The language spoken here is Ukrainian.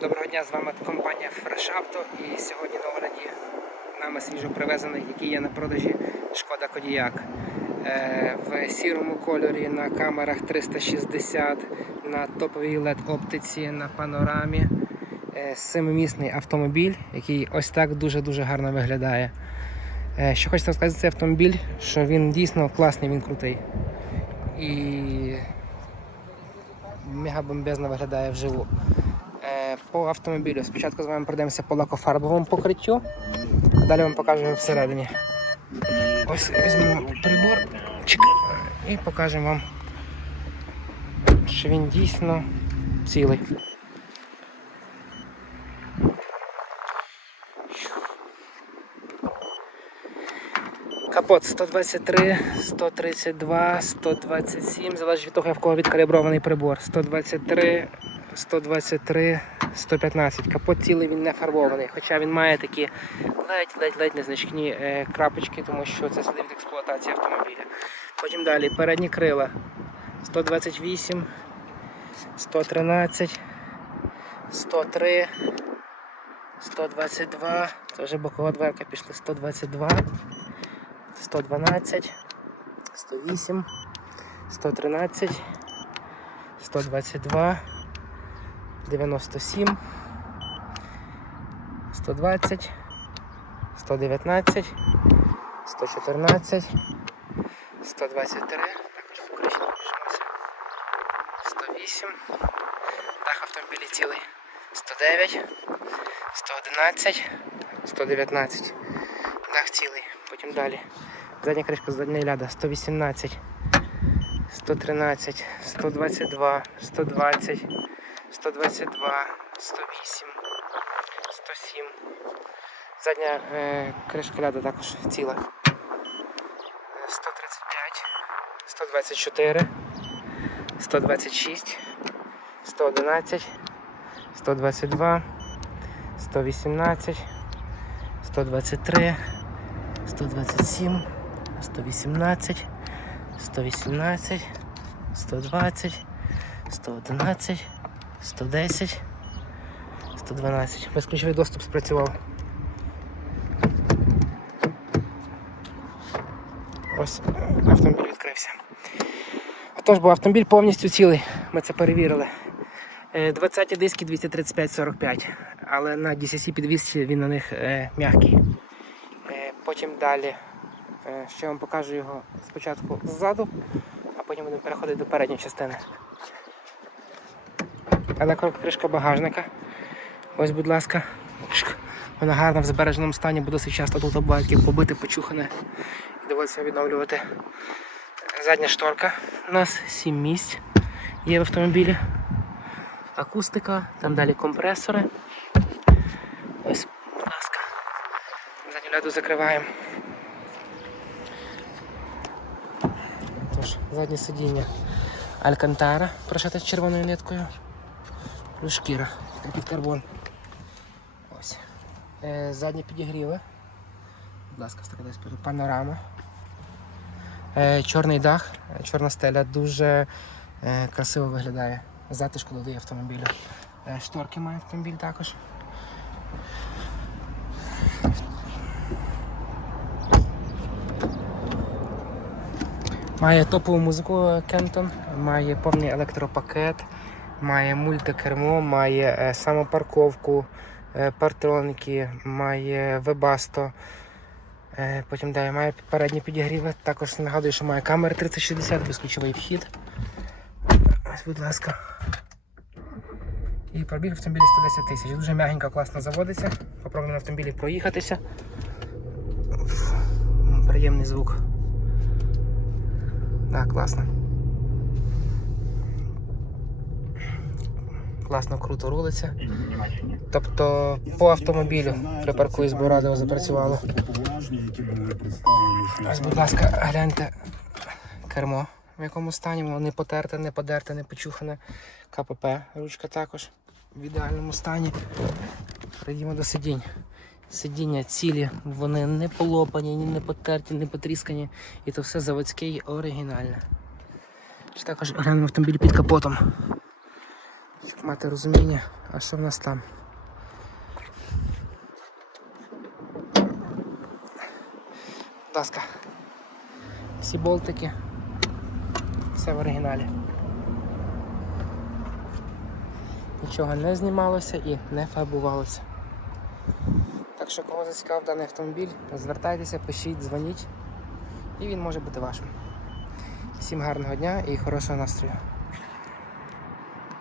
Доброго дня, з вами компанія Fresh Auto і сьогодні на огляді нами свіжо привезений, який є на продажі Шкода Кодіяк. Е, В сірому кольорі на камерах 360, на топовій LED оптиці, на панорамі. Е, Семимісний автомобіль, який ось так дуже-дуже гарно виглядає. Е, Що хочеться за цей автомобіль, що він дійсно класний, він крутий. І мега бомбезно виглядає вживу. По автомобілю спочатку з вами пройдемося по лакофарбовому покриттю, а далі вам покажу його всередині. Ось візьмемо прибор і покажемо вам, що він дійсно цілий. Капот 123, 132, 127, залежить від того, в кого відкалібрований прибор. 123, 123, 115. Капот цілий він не фарбований, хоча він має такі ледь-ледь-ледь незначні е, крапочки, тому що це слід від експлуатації автомобіля. Потім далі передні крила 128, 113, 103, 122, це вже бокова дверка пішли 122. 112, 108, 113, 122, 97, 120, 119, 114, 123, також покришено пишемося, 108, дах автомобіля цілий, 109, 111, 119, дах цілий, потім далі. Задня кришка задня ляда 118, 113, 122, 120, 122, 108, 107. Задня е, кришка ляда також ціла. Е, 135, 124, 126, 111, 122, 118, 123, 127, 118, 118, 120, 111, 110, 112. Безключовий доступ спрацював. Ось автомобіль відкрився. Отож, бо автомобіль повністю цілий. Ми це перевірили. Е, 20 диски 235-45, але на DCC підвісці він на них е, м'який. Е, Потім далі е, ще вам покажу його спочатку ззаду, а потім будемо переходити до передньої частини. Електрокришка багажника. Ось, будь ласка. Вона гарна в збереженому стані, бо досить часто тут буває таке побите, почухане і доводиться відновлювати. Задня шторка. У нас 7 місць є в автомобілі. Акустика, там далі компресори. Ось, будь ласка. Задню ляду закриваємо. Тож, заднє сидіння Алькантара, прошите червоною ниткою. Шкіра під карбон. Ось. Е, задні підігріви. Будь ласка, десь панорама. Е, чорний дах, е, чорна стеля дуже е, красиво виглядає. Затишку додає автомобілю. Шторки має автомобіль також. Має топову музику Кентон, має повний електропакет, має мультикермо, має е, самопарковку, е, партроники, має вебасто. Е, Потім далі має передні підігріви. Також нагадую, що має камери 3060, безключовий вхід. Ось, будь ласка. І пробіг автомобілі 110 тисяч. Дуже м'ягенько, класно заводиться. Попробуємо на автомобілі проїхатися. Приємний звук. Так, класно. Класно, круто рулиться. Тобто по автомобілю при парку СБУ радіо запрацювало. Ось, будь ласка, гляньте кермо, в якому стані воно не потерте, не подерте, не почухане. КПП, ручка також в ідеальному стані. Прийдімо до сидінь. Сидіння цілі, вони не полопані, ні не потерті, не потріскані. І то все заводське і оригінальне. Ще також глянемо автомобіль під капотом. Мати розуміння, а що в нас там. Будь ласка. Всі болтики. Все в оригіналі. Нічого не знімалося і не фарбувалося. Так що, кого зацікавив даний автомобіль, звертайтеся, пишіть, дзвоніть, і він може бути вашим. Всім гарного дня і хорошого настрою.